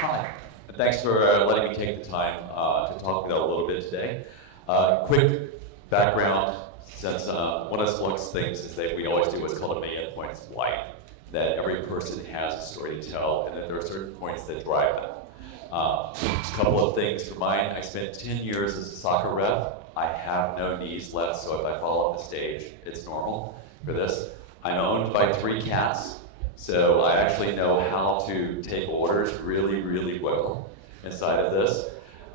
Hi, and thanks for letting me take the time to talk about a little bit today. Quick background, since one of Splunk's things is that we always do what's called a million points of light, that every person has a story to tell, and then there are certain points that drive them. A couple of things for mine. I spent 10 years as a soccer ref. I have no knees left, so if I fall off the stage, it's normal for this. I'm owned by 3 cats, so I actually know how to take orders really, really well inside of this.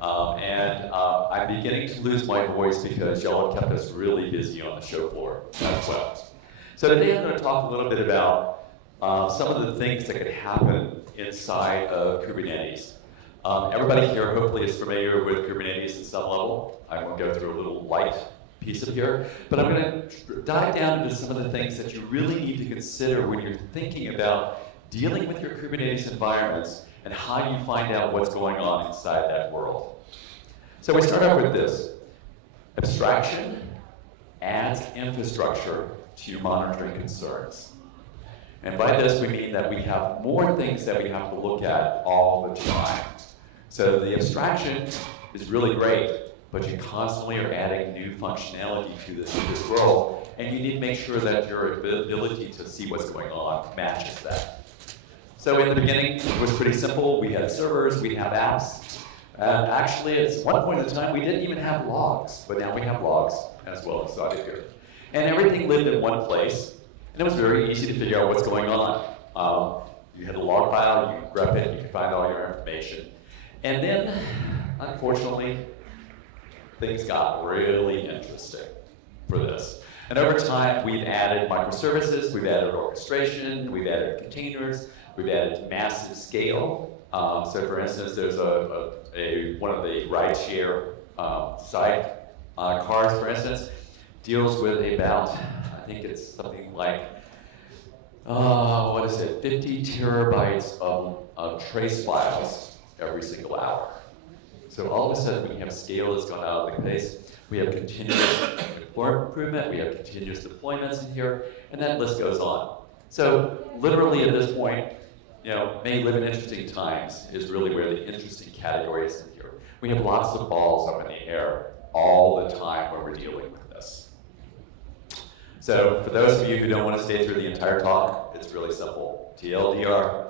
I'm beginning to lose my voice because y'all have kept us really busy on the show floor as well. So today I'm going to talk a little bit about some of the things that could happen inside of Kubernetes. Everybody here hopefully is familiar with Kubernetes at some level. I won't go through a little light piece of here, but I'm going to dive down into some of the things that you really need to consider when you're thinking about dealing with your Kubernetes environments and how you find out what's going on inside that world. So we start off with this. Abstraction adds infrastructure to your monitoring concerns. And by this we mean that we have more things that we have to look at all the time. So the abstraction is really great, but you constantly are adding new functionality to this world, and you need to make sure that your ability to see what's going on matches that. So in the beginning, it was pretty simple. We had servers, we had apps, and actually at one point in time, we didn't even have logs, but now we have logs as well inside of here. And everything lived in one place, and it was very easy to figure out what's going on. You had a log file, you could grep it, you could find all your information. And then, unfortunately, things got really interesting for this. And over time, we've added microservices, we've added orchestration, we've added containers, we've added massive scale. So for instance, there's one of the rideshare side cars, for instance, deals with about, I think it's something like, 50 terabytes of trace files every single hour. So all of a sudden we have scale that's gone out of the pace. We have continuous improvement, we have continuous deployments in here, and that list goes on. So literally at this point, may live in interesting times is really where the interesting category is in here. We have lots of balls up in the air all the time when we're dealing with this. So for those of you who don't want to stay through the entire talk, it's really simple. TLDR,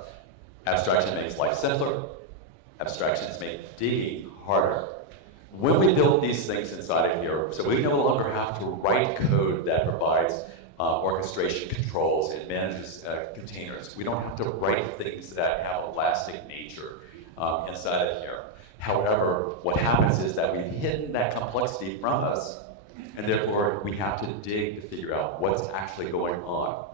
abstraction makes life simpler. Abstractions make digging harder. When we built these things inside of here, so we no longer have to write code that provides orchestration controls and manages containers. We don't have to write things that have elastic nature inside of here. However, what happens is that we've hidden that complexity from us, and therefore we have to dig to figure out what's actually going on.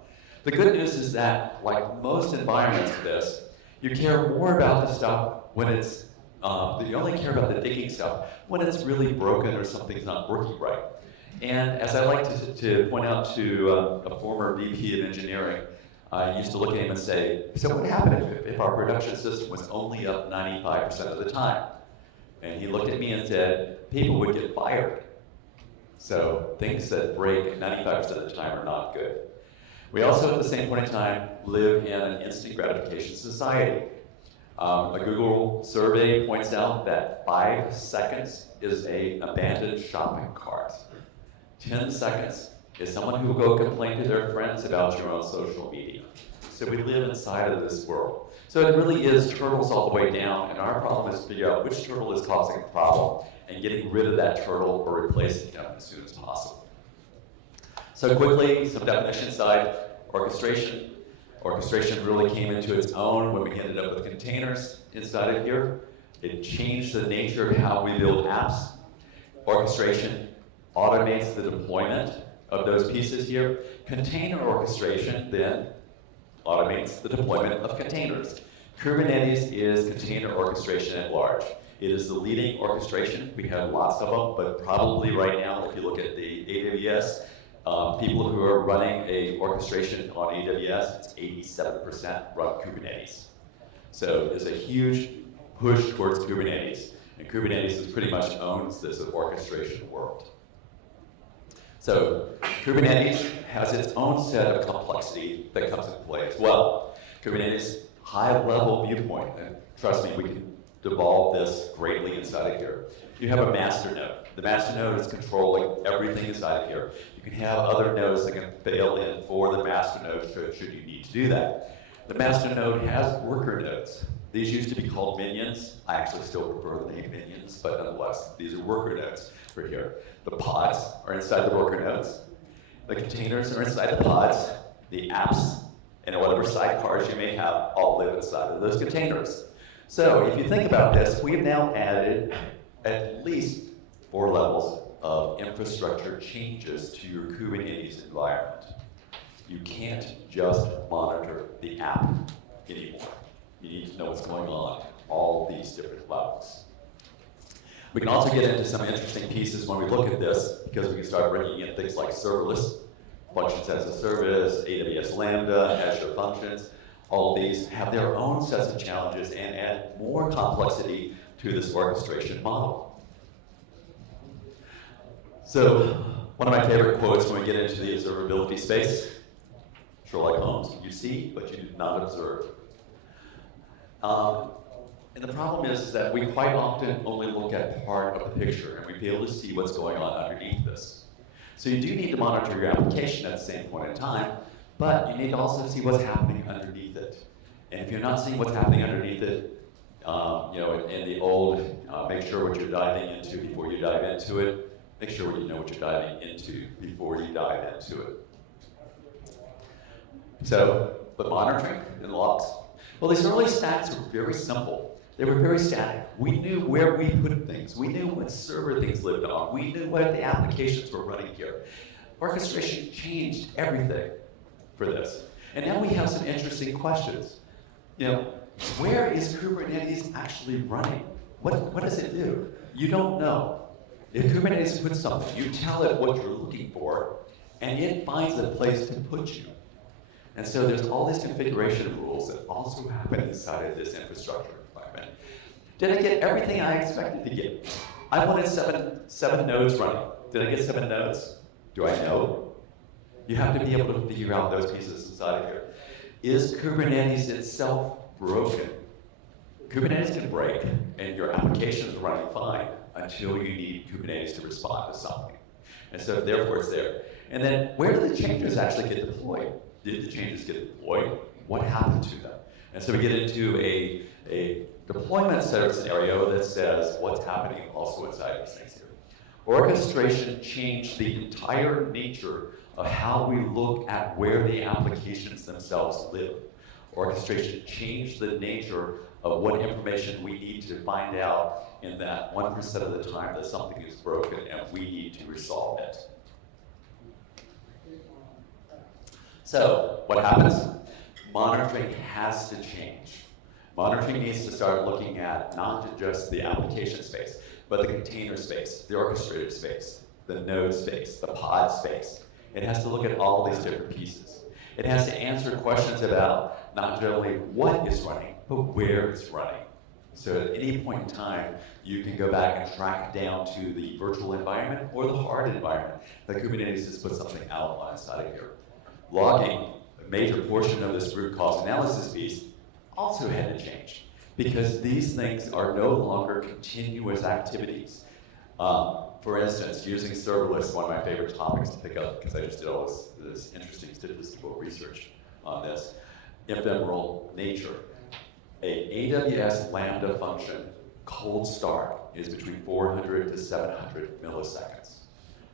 The good news is that, like most environments of this, you care more about the stuff when it's, you only care about the digging stuff when it's really broken or something's not working right. And as I like to point out to a former VP of engineering, I used to look at him and say, so what happened if our production system was only up 95% of the time? And he looked at me and said, people would get fired. So things that break 95% of the time are not good. We also, at the same point in time, live in an instant gratification society. A Google survey points out that 5 seconds is an abandoned shopping cart. 10 seconds is someone who will go complain to their friends about your own social media. So we live inside of this world. So it really is turtles all the way down, and our problem is to figure out which turtle is causing the problem and getting rid of that turtle or replacing them as soon as possible. So quickly, some definition side, orchestration. Orchestration really came into its own when we ended up with containers inside of here. It changed the nature of how we build apps. Orchestration automates the deployment of those pieces here. Container orchestration then automates the deployment of containers. Kubernetes is container orchestration at large. It is the leading orchestration. We have lots of them, but probably right now, if you look at the AWS, people who are running a orchestration on AWS, it's 87% run Kubernetes. So there's a huge push towards Kubernetes, and Kubernetes pretty much owns this orchestration world. So Kubernetes has its own set of complexity that comes into play as well. Kubernetes high-level viewpoint, and trust me, we can devolve this greatly inside of here. You have a master node. The master node is controlling everything inside of here. You can have other nodes that can fail in for the master node should you need to do that. The master node has worker nodes. These used to be called minions. I actually still prefer the name minions, but nonetheless, these are worker nodes for here. The pods are inside the worker nodes. The containers are inside the pods. The apps and whatever sidecars you may have all live inside of those containers. So if you think about this, we've now added at least 4 levels of infrastructure changes to your Kubernetes environment. You can't just monitor the app anymore. You need to know what's going on at all these different levels. We can also get into some interesting pieces when we look at this, because we can start bringing in things like serverless, functions as a service, AWS Lambda, Azure Functions. All of these have their own sets of challenges and add more complexity to this orchestration model. So, one of my favorite quotes when we get into the observability space, Sherlock Holmes, you see, but you do not observe. And the problem is that we quite often only look at part of the picture and we fail to see what's going on underneath this. So you do need to monitor your application at the same point in time, but you need to also see what's happening underneath it. And if you're not seeing what's happening underneath it, in the old, make sure what you're diving into before you dive into it, make sure you know what you're diving into before you dive into it. So, but monitoring and logs. Well, these early stacks were very simple. They were very static. We knew where we put things. We knew what server things lived on. We knew what the applications were running here. Orchestration changed everything for this. And now we have some interesting questions. Where is Kubernetes actually running? What does it do? You don't know. If Kubernetes puts something, you tell it what you're looking for, and it finds a place to put you. And so there's all these configuration rules that also happen inside of this infrastructure environment. Did I get everything I expected to get? I wanted seven nodes running. Did I get 7 nodes? Do I know? You have to be able to figure out those pieces inside of here. Is Kubernetes itself broken? Kubernetes can break, and your application is running fine until you need Kubernetes to respond to something. And so therefore it's there. And then where do the changes actually get deployed? Did the changes get deployed? What happened to them? And so we get into a deployment scenario that says what's happening also inside these things here. Orchestration changed the entire nature of how we look at where the applications themselves live. Orchestration changed the nature of what information we need to find out in that 1% of the time that something is broken and we need to resolve it. So, what happens? Monitoring has to change. Monitoring needs to start looking at not just the application space, but the container space, the orchestrator space, the node space, the pod space. It has to look at all these different pieces. It has to answer questions about not only what is running, but where it's running. So at any point in time, you can go back and track down to the virtual environment or the hard environment that Kubernetes has put something out on inside of here. Logging, a major portion of this root cause analysis piece, also had to change because these things are no longer continuous activities. For instance, using serverless, one of my favorite topics to pick up because I just did all this interesting statistical research on this, ephemeral nature. A AWS Lambda function cold start is between 400 to 700 milliseconds.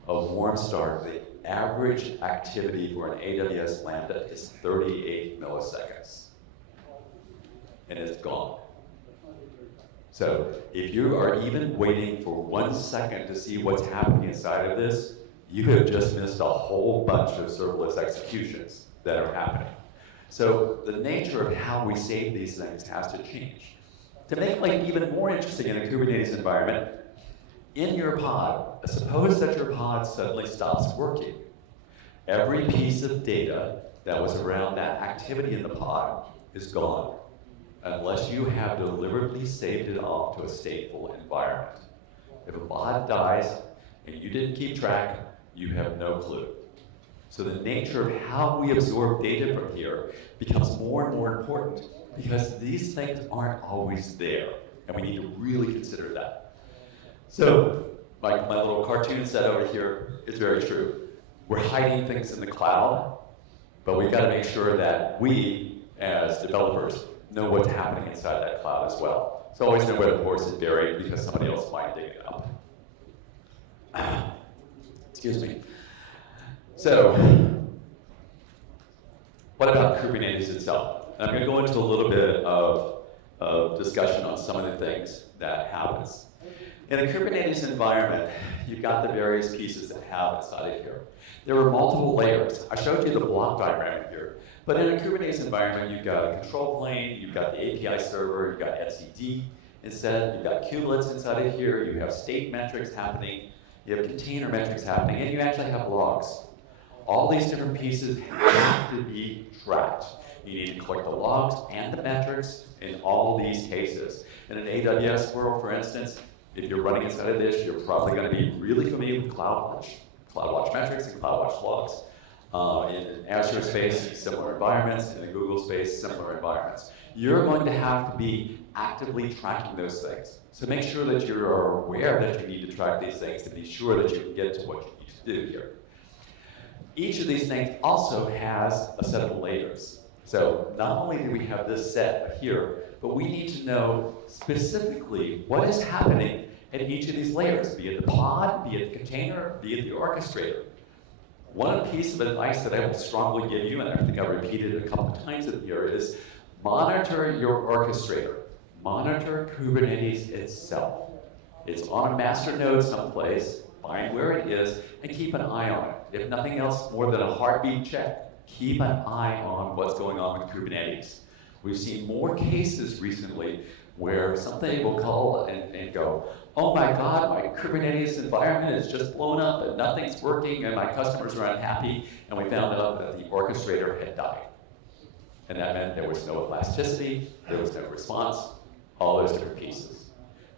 A warm start, the average activity for an AWS Lambda is 38 milliseconds. And it's gone. So if you are even waiting for 1 second to see what's happening inside of this, you have just missed a whole bunch of serverless executions that are happening. So the nature of how we save these things has to change. To make life even more interesting in a Kubernetes environment, in your pod, suppose that your pod suddenly stops working. Every piece of data that was around that activity in the pod is gone, unless you have deliberately saved it off to a stateful environment. If a pod dies and you didn't keep track, you have no clue. So the nature of how we absorb data from here becomes more and more important. because these things aren't always there, and we need to really consider that. So, like my little cartoon set over here is very true. We're hiding things in the cloud, but we've got to make sure that we, as developers, know what's happening inside that cloud as well. So always know where the horse is buried because somebody else might dig it up. Excuse me. So, what about Kubernetes itself? And I'm going to go into a little bit of discussion on some of the things that happens. In a Kubernetes environment, you've got the various pieces that have inside of here. There are multiple layers. I showed you the block diagram here. But in a Kubernetes environment, you've got a control plane, you've got the API server, you've got etcd instead, you've got kubelets inside of here, you have state metrics happening, you have container metrics happening, and you actually have logs. All these different pieces have to be tracked. You need to collect the logs and the metrics in all these cases. In an AWS world, for instance, if you're running inside of this, you're probably going to be really familiar with CloudWatch metrics and CloudWatch logs. In Azure space, similar environments. In the Google space, similar environments. You're going to have to be actively tracking those things. So make sure that you're aware that you need to track these things to be sure that you can get to what you need to do here. Each of these things also has a set of layers. So not only do we have this set here, but we need to know specifically what is happening at each of these layers, be it the pod, be it the container, be it the orchestrator. One piece of advice that I will strongly give you, and I think I've repeated it a couple of times in here, is monitor your orchestrator. Monitor Kubernetes itself. It's on a master node someplace, find where it is, and keep an eye on it. If nothing else more than a heartbeat check, keep an eye on what's going on with Kubernetes. We've seen more cases recently where something will call and go, oh my God, my Kubernetes environment is just blown up and nothing's working and my customers are unhappy, and we found out that the orchestrator had died. And that meant there was no elasticity, there was no response, all those different pieces.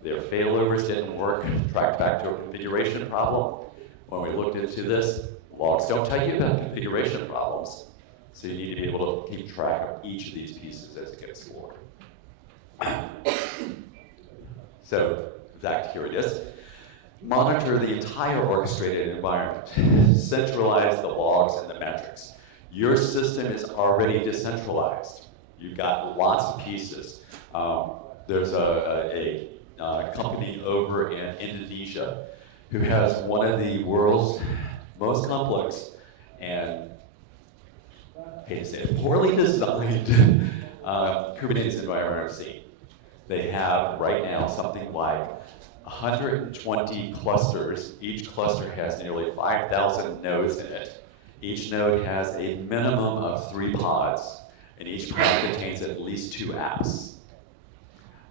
Their failovers didn't work, tracked back to a configuration problem. When we looked into this, logs don't tell you about configuration problems, so you need to be able to keep track of each of these pieces as it gets stored. So, back here it is. Monitor the entire orchestrated environment. Centralize the logs and the metrics. Your system is already decentralized. You've got lots of pieces. There's a company over in Indonesia who has one of the world's most complex and, hate to say it, poorly designed Kubernetes environment I've seen. They have right now something like 120 clusters. Each cluster has nearly 5,000 nodes in it. Each node has a minimum of 3 pods, and each pod contains at least 2 apps.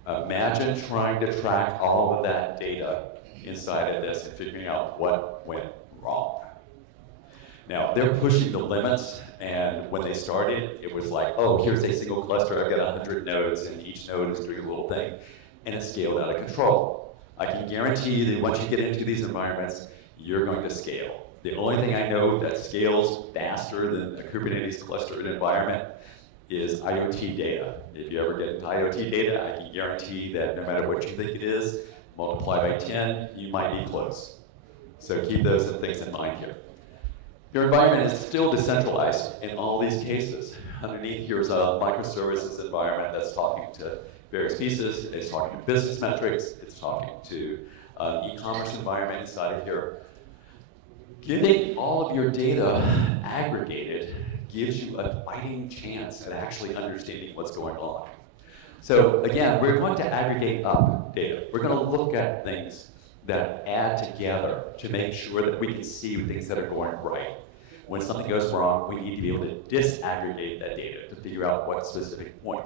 Imagine trying to track all of that data inside of this and figuring out what went wrong. Now, they're pushing the limits, and when they started, it was like, oh, here's a single cluster, I've got 100 nodes, and each node is doing a little thing, and it scaled out of control. I can guarantee you that once you get into these environments, you're going to scale. The only thing I know that scales faster than a Kubernetes clustered environment is IoT data. If you ever get into IoT data, I can guarantee that no matter what you think it is, multiply by 10, you might be close. So keep those things in mind here. Your environment is still decentralized in all these cases. Underneath here is a microservices environment that's talking to various pieces. It's talking to business metrics. It's talking to an e-commerce environment inside of here. Getting all of your data aggregated gives you a fighting chance at actually understanding what's going on. So again, we're going to aggregate up data. We're going to look at things that add together to make sure that we can see things that are going right. When something goes wrong, we need to be able to disaggregate that data to figure out what specific point.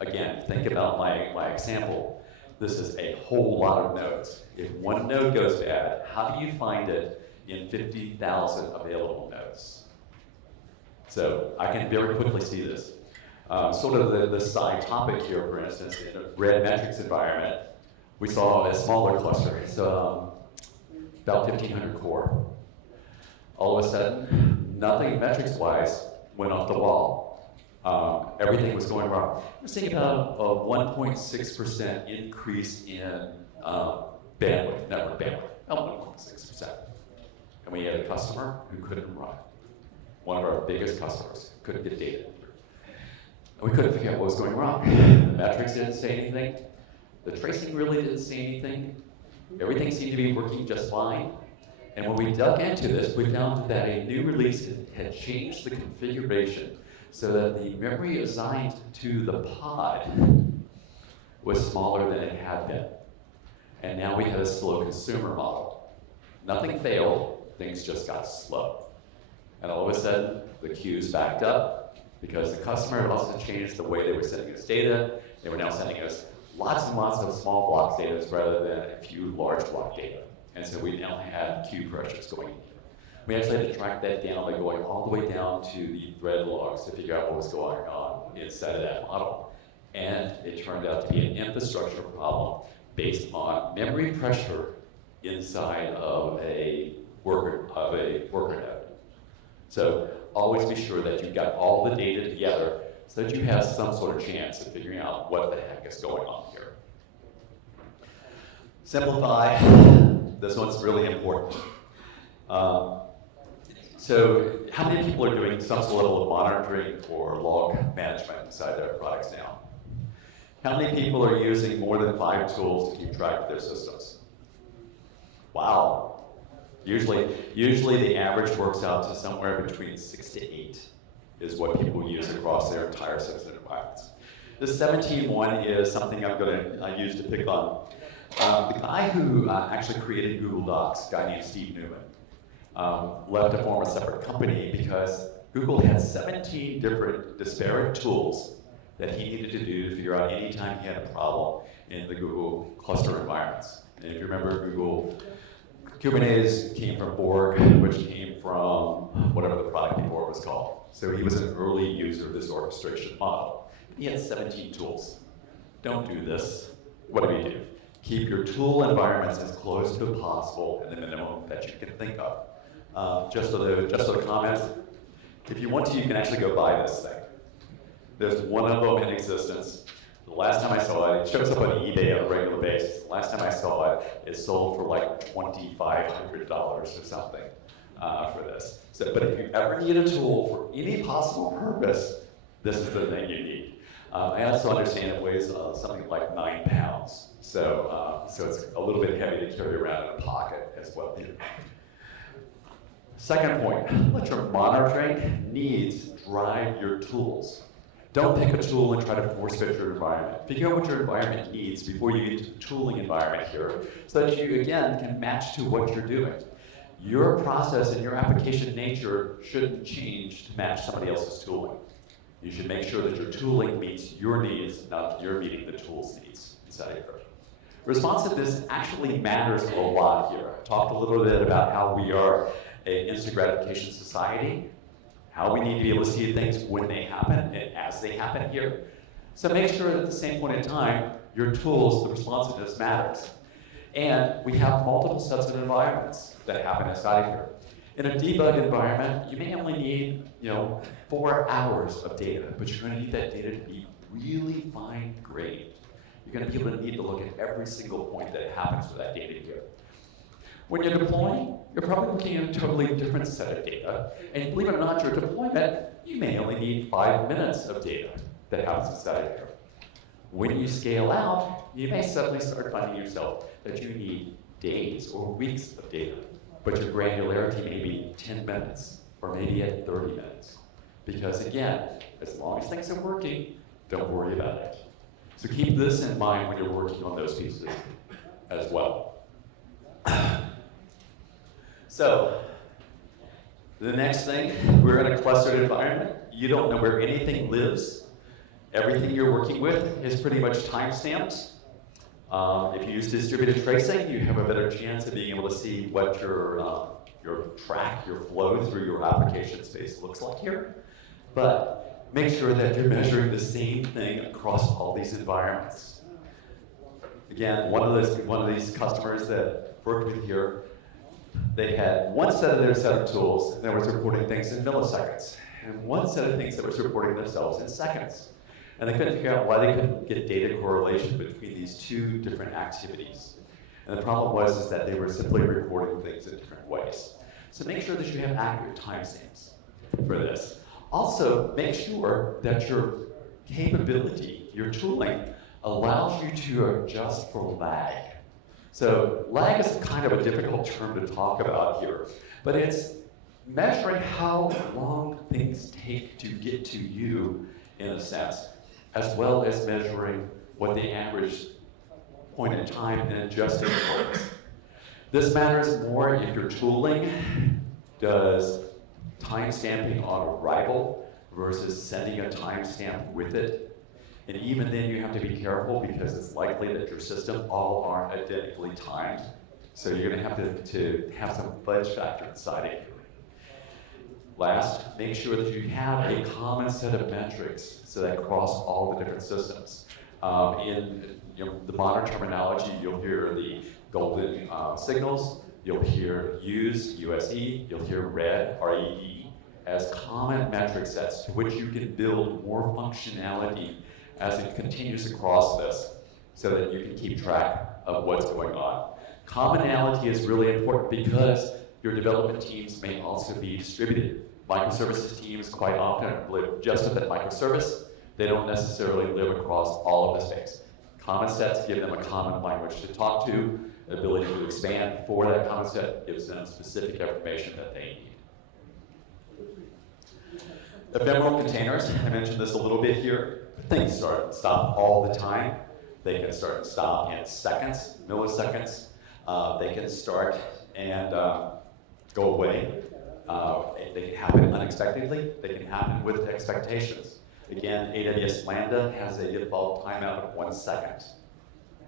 Again, think about my example. This is a whole lot of nodes. If one node goes bad, how do you find it in 50,000 available nodes? So I can very quickly see this. Sort of the side topic here, for instance, in a red metrics environment, we saw a smaller cluster, so about 1,500 core. All of a sudden, nothing metrics-wise went off the wall. Everything was going wrong. We're seeing about a 1.6% increase in bandwidth, network bandwidth, about 1.6%. And we had a customer who couldn't run. One of our biggest customers couldn't get data. And we couldn't figure out what was going wrong. The metrics didn't say anything. The tracing really didn't say anything. Everything seemed to be working just fine. And when we dug into this, we found that a new release had changed the configuration so that the memory assigned to the pod was smaller than it had been. And now we had a slow consumer model. Nothing failed, things just got slow. And all of a sudden, the queues backed up because the customer had also changed the way they were sending us data. They were now sending us lots and lots of small blocks data rather than a few large block data. And so we now had queue pressures going in here. We actually had to track that down by going all the way down to the thread logs to figure out what was going on inside of that model. And it turned out to be an infrastructure problem based on memory pressure inside of a worker node. So always be sure that you've got all the data together so that you have some sort of chance of figuring out what the heck is going on here. Simplify. This one's really important. So how many people are doing some level of monitoring or log management inside their products now? How many people are using more than 5 tools to keep track of their systems? Wow. Usually the average works out to somewhere between 6 to 8 is what people use across their entire system environments. This 17 one is something I'm going to use to pick on. The guy who actually created Google Docs, a guy named Steve Newman, left to form a separate company because Google had 17 different disparate tools that he needed to do to figure out any time he had a problem in the Google cluster environments. And if you remember, Google Kubernetes came from Borg, which came from whatever the product before was called. So he was an early user of this orchestration model. He had 17 tools. Don't do this. What do? Keep your tool environments as close to possible and the minimum that you can think of. Just for the comments, if you want to, you can actually go buy this thing. There's one of them in existence. The last time I saw it, it shows up on eBay on a regular basis. The last time I saw it, it sold for like $2,500 or something for this. So, but if you ever need a tool for any possible purpose, this is the thing you need. I also understand it weighs something like 9 pounds. So it's a little bit heavy to carry around in a pocket as well. Second point, let your monitoring needs drive your tools. Don't pick a tool and try to force fit your environment. Figure out what your environment needs before you get into the tooling environment here, so that you, again, can match to what you're doing. Your process and your application nature shouldn't change to match somebody else's tooling. You should make sure that your tooling meets your needs, not that you're meeting the tool's needs inside of your. Responsiveness actually matters a lot here. I talked a little bit about how we are an instant gratification society, how we need to be able to see things when they happen and as they happen here. So make sure that at the same point in time, your tools, the responsiveness matters. And we have multiple sets of environments that happen inside here. In a debug environment, you may only need 4 hours of data, but you're going to need that data to be really fine-grained. You're going to be able to need to look at every single point that happens with that data here. When you're deploying, you're probably looking at a totally different set of data. And believe it or not, your deployment, you may only need 5 minutes of data that happens inside of here. When you scale out, you may suddenly start finding yourself that you need days or weeks of data. But your granularity may be 10 minutes or maybe at 30 minutes. Because again, as long as things are working, don't worry about it. So keep this in mind when you're working on those pieces as well. So, the next thing, we're in a clustered environment. You don't know where anything lives. Everything you're working with is pretty much timestamped. If you use distributed tracing, you have a better chance of being able to see what your track, your flow through your application space looks like here. But make sure that you're measuring the same thing across all these environments. Again, one of these customers that worked with here, they had one set of their set of tools that was reporting things in milliseconds. and one set of things that was reporting themselves in seconds. And they couldn't figure out why they couldn't get data correlation between these two different activities. And the problem was that they were simply recording things in different ways. So make sure that you have accurate timestamps for this. Also, make sure that your capability, your tooling, allows you to adjust for lag. So lag is kind of a difficult term to talk about here, but it's measuring how long things take to get to you, in a sense, as well as measuring what the average point in time and adjusting for it. This matters more if your tooling does timestamping on arrival versus sending a timestamp with it. And even then you have to be careful because it's likely that your system all aren't identically timed. So you're gonna have to have some fudge factor inside it. Last, make sure that you have a common set of metrics so that cross all the different systems. In the modern terminology, you'll hear the golden signals, you'll hear use, USE, you'll hear red, RED, as common metric sets to which you can build more functionality as it continues across this so that you can keep track of what's going on. Commonality is really important because your development teams may also be distributed. Microservices teams quite often live just with that microservice. They don't necessarily live across all of the space. Common sets give them a common language to talk to. The ability to expand for that common set gives them specific information that they need. Ephemeral containers, I mentioned this a little bit here. Things start and stop all the time. They can start and stop in seconds, milliseconds. They can start and go away. They can happen unexpectedly. They can happen with expectations. Again, AWS Lambda has a default timeout of 1 second.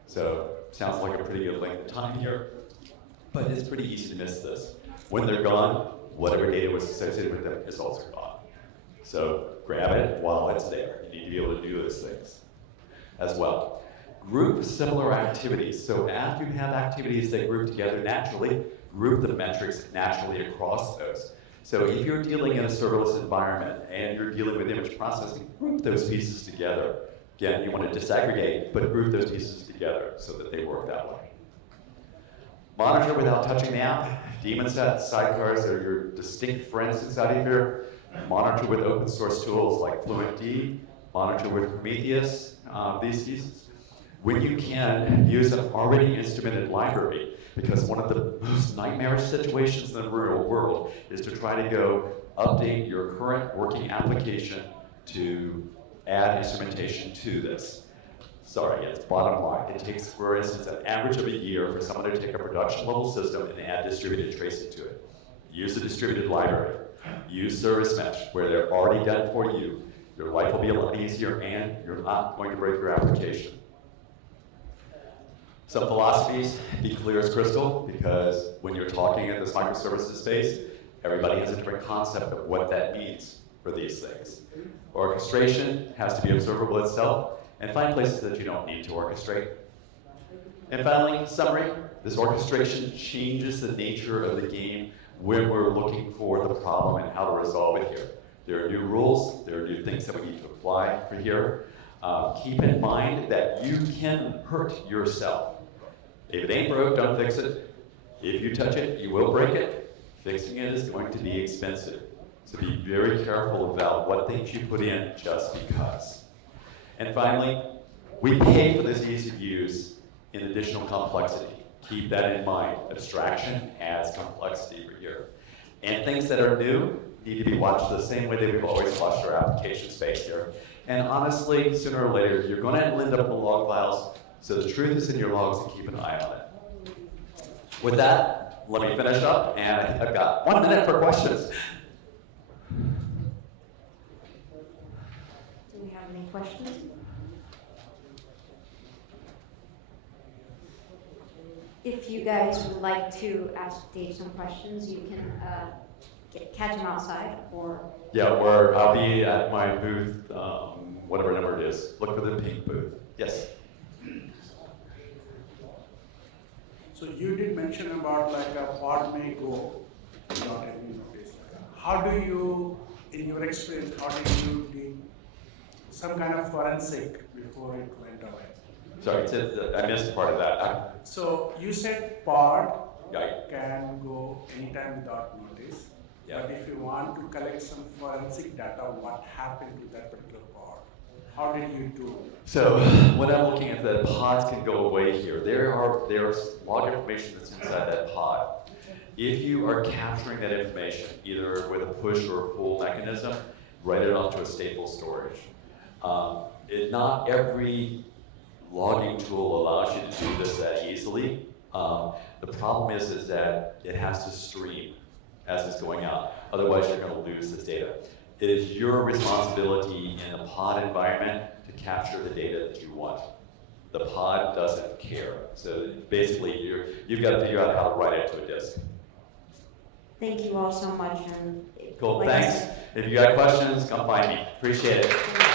So sounds like a pretty good length of time here, but it's pretty easy to miss this. When they're gone, whatever data was associated with them is also gone. So grab it while it's there. You need to be able to do those things as well. Group similar activities. So as you have activities that group together naturally, group the metrics naturally across those. So if you're dealing in a serverless environment and you're dealing with image processing, group those pieces together. Again, you want to disaggregate, but group those pieces together so that they work that way. Monitor without touching the app. Daemon sets, sidecars are your distinct friends inside of here. Monitor with open source tools like FluentD. Monitor with Prometheus, these pieces. When you can, use an already instrumented library, because one of the most nightmarish situations in the real world is to try to go update your current working application to add instrumentation to this. Sorry, it's bottom line. It takes, for instance, an average of a year for someone to take a production level system and add distributed tracing to it. Use the distributed library. Use service mesh, where they're already done for you. Your life will be a lot easier and you're not going to break your application. Some philosophies, be clear as crystal, because when you're talking in this microservices space, everybody has a different concept of what that means for these things. Orchestration has to be observable itself, and find places that you don't need to orchestrate. And finally, summary, this orchestration changes the nature of the game when we're looking for the problem and how to resolve it here. There are new rules, there are new things that we need to apply for here. Keep in mind that you can hurt yourself. If it ain't broke, don't fix it. If you touch it, you will break it. Fixing it is going to be expensive. So be very careful about what things you put in just because. And finally, we pay for this ease of use in additional complexity. Keep that in mind. Abstraction adds complexity for here. And things that are new need to be watched the same way that we've always watched our application space here. And honestly, sooner or later, you're going to end up in the log files, so the truth is in your logs and keep an eye on it. With that, let me finish up, and I've got 1 minute for questions. Do we have any questions? If you guys would like to ask Dave some questions, you can catch him outside or... Yeah, or I'll be at my booth, whatever number it is. Look for the pink booth. Yes? So you did mention about like a pod may go without any notice. How do you in your experience, how did you do some kind of forensic before it went away? Sorry, I missed part of that. So you said pod Right. can go anytime without notice. Yeah. But if you want to collect some forensic data, what happened to that particular pod? How did you do it? So when I'm looking at that, pods can go away here. There's log information that's inside that pod. If you are capturing that information, either with a push or a pull mechanism, write it off to a stateful storage. Not every logging tool allows you to do this that easily. The problem is that it has to stream as it's going out. Otherwise, you're going to lose this data. It is your responsibility in a pod environment to capture the data that you want. The pod doesn't care. So basically, you've got to figure out how to write it to a disk. Thank you all so much. And Cool, like I thanks. said- If you got questions, come find me. Appreciate it. Thank you.